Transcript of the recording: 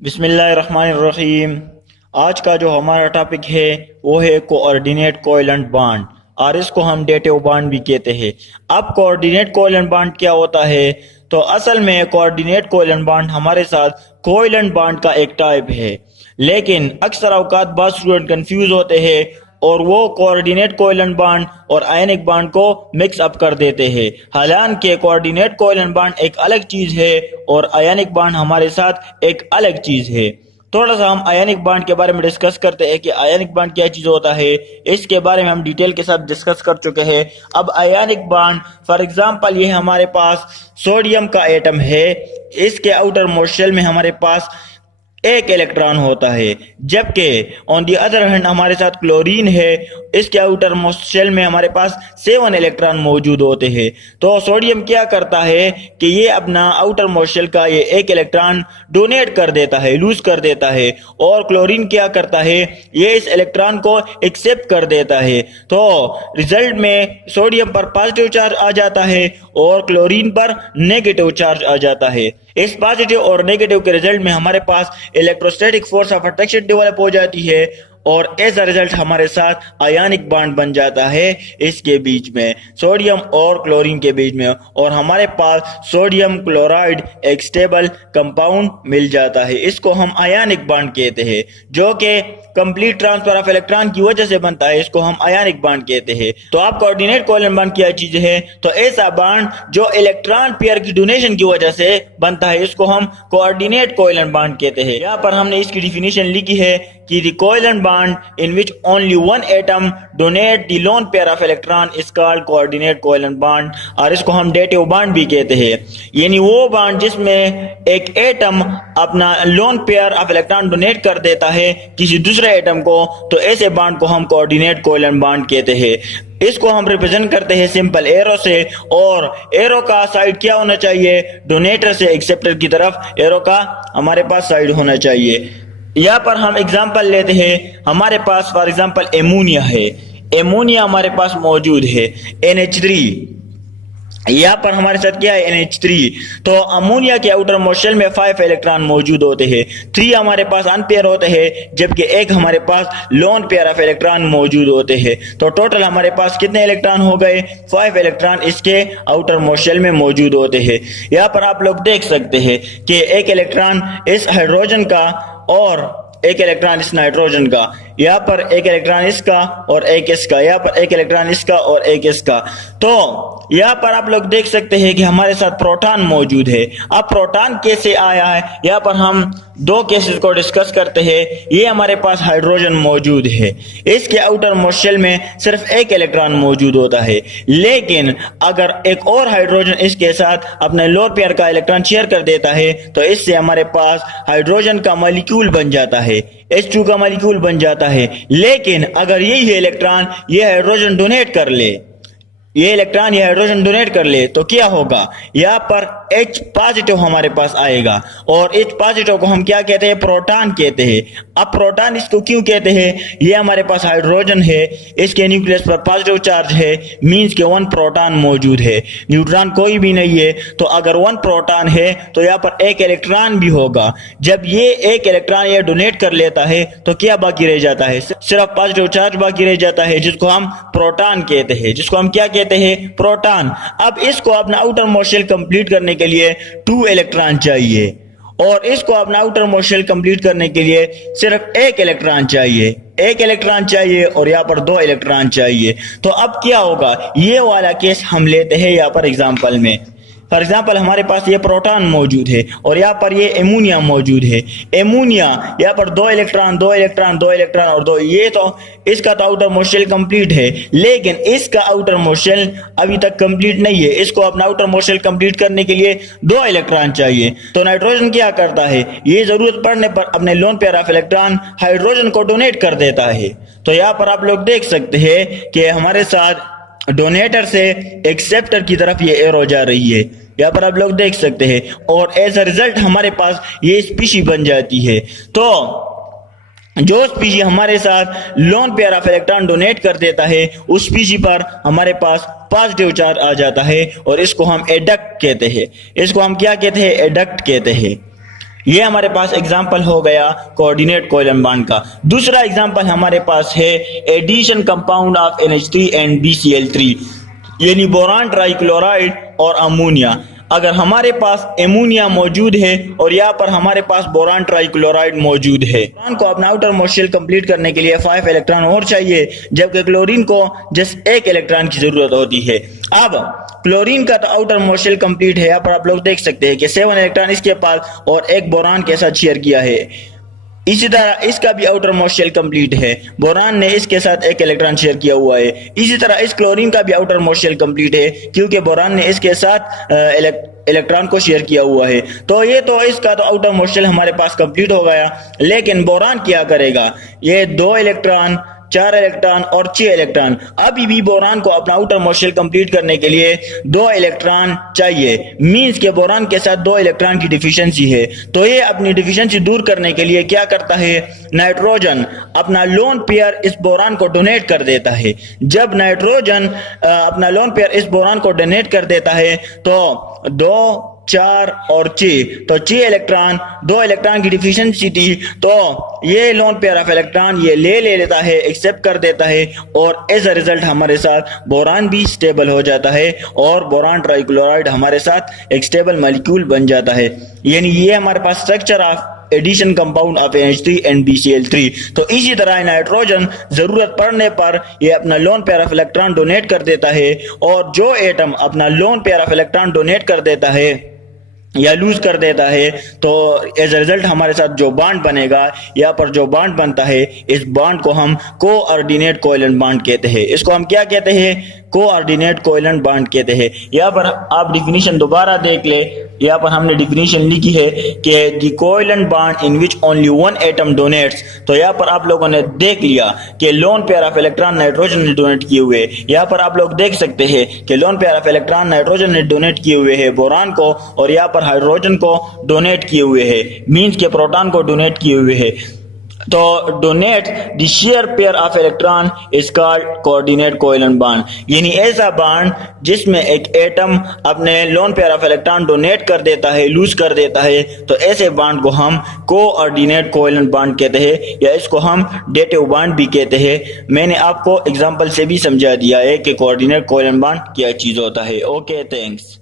बिस्मिल्लाहिर्रहमानिर्रहीम। आज का जो हमारा टॉपिक है वो है कोऑर्डिनेट कोवेलेंट बॉन्ड, और इसको हम डेटिव बॉन्ड भी कहते हैं। अब कोऑर्डिनेट कोवेलेंट बॉन्ड क्या होता है? तो असल में कोऑर्डिनेट कोवेलेंट बॉन्ड हमारे साथ कोवेलेंट बॉन्ड का एक टाइप है, लेकिन अक्सर औकात बहुत स्टूडेंट कंफ्यूज होते हैं और वो कोऑर्डिनेट कोवेलेंट बॉन्ड और आयनिक बॉन्ड को मिक्स अप कर देते हैं। हालांकि कोऑर्डिनेट कोवेलेंट बॉन्ड एक अलग चीज है और आयनिक बॉन्ड हमारे साथ एक अलग चीज है। थोड़ा सा हम आयनिक बॉन्ड के बारे में डिस्कस करते हैं कि आयनिक बॉन्ड क्या चीज होता है। इसके बारे में हम डिटेल के साथ डिस्कस कर चुके हैं। अब आयनिक बॉन्ड फॉर एग्जांपल ये हमारे पास सोडियम का एटम है, इसके आउटर मोस्ट शेल में हमारे पास एक इलेक्ट्रॉन होता है, जबकि ऑन दी अदर हैंड हमारे साथ क्लोरीन है, इसके आउटर मोस्ट शेल में हमारे पास 7 इलेक्ट्रॉन मौजूद होते हैं। तो सोडियम क्या करता है कि ये अपना आउटर मोस्ट शेल का ये एक इलेक्ट्रॉन डोनेट कर देता है, लूज कर देता है, और क्लोरीन क्या करता है, ये इस इलेक्ट्रॉन को एक्सेप्ट कर देता है। तो रिजल्ट में सोडियम पर पॉजिटिव चार्ज आ जाता है और क्लोरीन पर नेगेटिव चार्ज आ जाता है। इस पॉजिटिव और नेगेटिव के रिजल्ट में हमारे पास electrostatic force of attraction develop हो जाती है और एज अ रिजल्ट हमारे साथ आयनिक बॉन्ड बन जाता है इसके बीच में, सोडियम और क्लोरीन के बीच में, और हमारे पास सोडियम क्लोराइड एक स्टेबल कंपाउंड मिल जाता है। इसको हम आयनिक बॉन्ड कहते हैं, जो कि कंप्लीट ट्रांसफर ऑफ इलेक्ट्रॉन की वजह से बनता है। इसको हम आयनिक बॉन्ड कहते हैं। तो आप कोऑर्डिनेट कोवेलेंट बॉन्ड क्या चीज है? तो ऐसा बॉन्ड जो इलेक्ट्रॉन पेयर की डोनेशन की वजह से बनता है, इसको हम कोऑर्डिनेट कोवेलेंट बॉन्ड कहते हैं। यहाँ पर हमने इसकी डिफिनीशन लिखी है कि the covalent bond in which only one atom donate the lone pair of electron is called coordinate covalent bond, और इसको हम डेटिव बॉन्ड भी कहते हैं। यानी वो बॉन्ड जिसमें एक एटम अपना loan pair of electron donate कर देता है किसी दूसरे एटम को, तो ऐसे बॉन्ड को हम कोऑर्डिनेट कोवेलेंट बॉन्ड कहते हैं। इसको हम रिप्रेजेंट करते हैं सिंपल एरो से, और एरो का साइड क्या होना चाहिए? डोनेटर से एक्सेप्टर की तरफ एरो का हमारे पास साइड होना चाहिए। यहाँ पर हम एग्जांपल लेते हैं। हमारे पास फॉर एग्जांपल एमोनिया है, एमोनिया हमारे पास मौजूद है NH3। यहाँ पर हमारे साथ क्या है? NH3। तो अमोनिया के आउटर मोस्ट शेल में 5 इलेक्ट्रॉन मौजूद होते हैं, 3 हमारे पास अनपेयर होते हैं, जबकि एक हमारे पास लोन पेयर ऑफ इलेक्ट्रॉन मौजूद होते हैं। तो टोटल हमारे पास कितने इलेक्ट्रॉन हो गए? 5 इलेक्ट्रॉन इसके आउटर मोस्ट शेल में मौजूद होते हैं। यहाँ पर आप लोग देख सकते हैं कि एक इलेक्ट्रॉन इस हाइड्रोजन का और एक इलेक्ट्रॉन इस नाइट्रोजन का, यहाँ पर एक इलेक्ट्रॉन इसका और एक इसका, यहाँ पर एक इलेक्ट्रॉन इसका और एक इसका। तो यहाँ पर आप लोग देख सकते हैं कि हमारे साथ प्रोटॉन मौजूद है। अब प्रोटॉन कैसे आया है? यहाँ पर हम 2 केसेस को डिस्कस करते हैं। ये हमारे पास हाइड्रोजन मौजूद है, इसके आउटर मोस्ट शेल में सिर्फ एक इलेक्ट्रॉन मौजूद होता है, लेकिन अगर एक और हाइड्रोजन इसके साथ अपने लोअर पेयर का इलेक्ट्रॉन शेयर कर देता है तो इससे हमारे पास हाइड्रोजन का मॉलिक्यूल बन जाता है, H2 का मॉलिक्यूल बन जाता है। लेकिन अगर यही इलेक्ट्रॉन ये हाइड्रोजन डोनेट कर ले, ये इलेक्ट्रॉन ये हाइड्रोजन डोनेट कर ले, तो क्या होगा? यहाँ पर H पॉजिटिव हमारे पास आएगा, और H पॉजिटिव को हम क्या कहते हैं? प्रोटॉन कहते हैं। अब प्रोटॉन इसको क्यों कहते हैं? ये हमारे पास हाइड्रोजन है, इसके न्यूक्लियस पर पॉजिटिव चार्ज है, मींस के 1 प्रोटॉन मौजूद है, न्यूट्रॉन कोई भी नहीं है। तो अगर 1 प्रोटॉन है तो यहाँ पर एक इलेक्ट्रॉन भी होगा। जब ये एक इलेक्ट्रॉन ये डोनेट कर लेता है तो क्या बाकी रह जाता है? सिर्फ पॉजिटिव चार्ज बाकी रह जाता है, जिसको हम प्रोटॉन कहते हैं, जिसको हम क्या कहते हैं? प्रोटॉन। अब इसको अपना आउटर मोस्ट शेल कंप्लीट करने के लिए 2 इलेक्ट्रॉन चाहिए, और इसको अपना आउटर मोस्ट शेल कंप्लीट करने के लिए सिर्फ एक इलेक्ट्रॉन चाहिए, एक इलेक्ट्रॉन चाहिए, और यहाँ पर 2 इलेक्ट्रॉन चाहिए। तो अब क्या होगा? ये वाला केस हम लेते हैं यहाँ पर एग्जांपल में। फॉर एग्जाम्पल हमारे पास ये प्रोटॉन मौजूद है और यहाँ पर ये एमोनिया मौजूद है। एमोनिया यहाँ पर 2 इलेक्ट्रॉन 2 इलेक्ट्रॉन 2 इलेक्ट्रॉन और 2, ये तो इसका तो आउटर मोस्ट शेल कंप्लीट है, लेकिन इसका आउटर मोस्ट शेल अभी तक कंप्लीट नहीं है। इसको अपना आउटर मोस्ट शेल कंप्लीट करने के लिए 2 इलेक्ट्रॉन चाहिए। तो नाइट्रोजन क्या करता है? ये जरूरत पड़ने पर अपने loan pair of electron hydrogen को डोनेट कर देता है। तो यहाँ पर आप लोग देख सकते हैं कि हमारे साथ डोनेटर से एक्सेप्टर की तरफ ये एरो जा रही है, यहाँ पर आप लोग देख सकते हैं, और एज अ रिजल्ट हमारे पास ये स्पीशी बन जाती है। तो जो स्पीशी हमारे साथ loan pair of electron donate कर देता है, उस स्पीशी पर हमारे पास पॉजिटिव चार्ज आ जाता है, और इसको हम एडक्ट कहते हैं। इसको हम क्या कहते हैं? एडक्ट कहते हैं। ये हमारे पास एग्जाम्पल हो गया कोऑर्डिनेट कोवैलेंट बॉन्ड का। दूसरा एग्जाम्पल हमारे पास है addition compound of NH3 and BCl3, यानी बोरान ट्राइक्लोराइड और अमोनिया। अगर हमारे पास एमोनिया मौजूद है और यहाँ पर हमारे पास बोरान ट्राइक्लोराइड मौजूद है, बोरान को अपना आउटर मोस्ट शेल कंप्लीट करने के लिए 5 इलेक्ट्रॉन और चाहिए, जबकि क्लोरीन को जस्ट 1 इलेक्ट्रॉन की जरूरत होती है। अब क्लोरीन का तो आउटर मोस्ट शेल कंप्लीट है, यहाँ पर आप लोग देख सकते हैं कि 7 इलेक्ट्रॉन इसके पास और एक बोरान के साथ शेयर किया है। इसी तरह इसका भी आउटर मोस्ट शेल कंप्लीट है, बोरान ने इसके साथ 1 इलेक्ट्रॉन शेयर किया हुआ है। इसी तरह इस क्लोरीन का भी आउटर मोस्ट शेल कंप्लीट है, क्योंकि बोरान ने इसके साथ इलेक्ट्रॉन को शेयर किया हुआ है। तो ये तो इसका तो आउटर मोस्ट शेल हमारे पास कंप्लीट हो गया। लेकिन बोरान क्या करेगा, ये 2 इलेक्ट्रॉन, 4 इलेक्ट्रॉन और 6 इलेक्ट्रॉन। अभी भी बोरान को अपना आउटर मोस्ट शेल कंप्लीट करने के लिए 2 इलेक्ट्रॉन चाहिए, मींस के बोरान के साथ 2 इलेक्ट्रॉन की डिफिशियंसी है। तो ये अपनी डिफिशियंसी दूर करने के लिए क्या करता है, नाइट्रोजन अपना लोन पेयर इस बोरान को डोनेट कर देता है। जब नाइट्रोजन अपना लोन पेयर इस बोरान को डोनेट कर देता है तो 2, 4 और 6, तो 6 इलेक्ट्रॉन, 2 इलेक्ट्रॉन की डिफिशियंसी थी, तो ये लोन पेयर ऑफ इलेक्ट्रॉन ये ले लेता है, एक्सेप्ट कर देता है, और एज अ रिजल्ट हमारे साथ बोरान भी स्टेबल हो जाता है और बोरान ट्राइक्लोराइड हमारे साथ एक स्टेबल मॉलिक्यूल बन जाता है। यानी ये हमारे पास structure of addition compound of NH3 and BCl3। तो इसी तरह नाइट्रोजन जरूरत पड़ने पर ये अपना loan pair of electron donate कर देता है, और जो एटम अपना loan pair of electron donate कर देता है या लूज कर देता है, तो एज अ रिजल्ट हमारे साथ जो बॉन्ड बनेगा, यहाँ पर जो बॉन्ड बनता है, इस बॉन्ड को हम कोऑर्डिनेट कोवैलेंट बॉन्ड कहते हैं। इसको हम क्या कहते हैं, कोऑर्डिनेट कोवैलेंट बॉन्ड कहते हैं। यहाँ पर आप डिफिनीशन दोबारा देख ले, यहाँ पर हमने डिफिनीशन लिखी है कि the covalent bond in which only 1 atom donates. तो यहाँ पर आप लोगों ने देख लिया कि lone pair of electron nitrogen ने डोनेट किए हुए। यहाँ पर आप लोग देख सकते हैं कि lone pair of electron nitrogen ने डोनेट किए हुए है बोरान को, और यहाँ पर हाइड्रोजन को डोनेट किए हुए है, मींस के प्रोटॉन को डोनेट किए हुए है। तो donate the share pair of electron is called coordinate covalent bond, यानी ऐसा बॉन्ड जिसमें एक एटम अपने loan pair of electron donate कर देता है, लूज कर देता है, तो ऐसे बॉन्ड को हम कोऑर्डिनेट कोवैलेंट बॉन्ड कहते हैं, या इसको हम डेटिव बॉन्ड भी कहते हैं। मैंने आपको एग्जांपल से भी समझा दिया है कि कोऑर्डिनेट कोवैलेंट बॉन्ड क्या चीज होता है। Okay, thanks.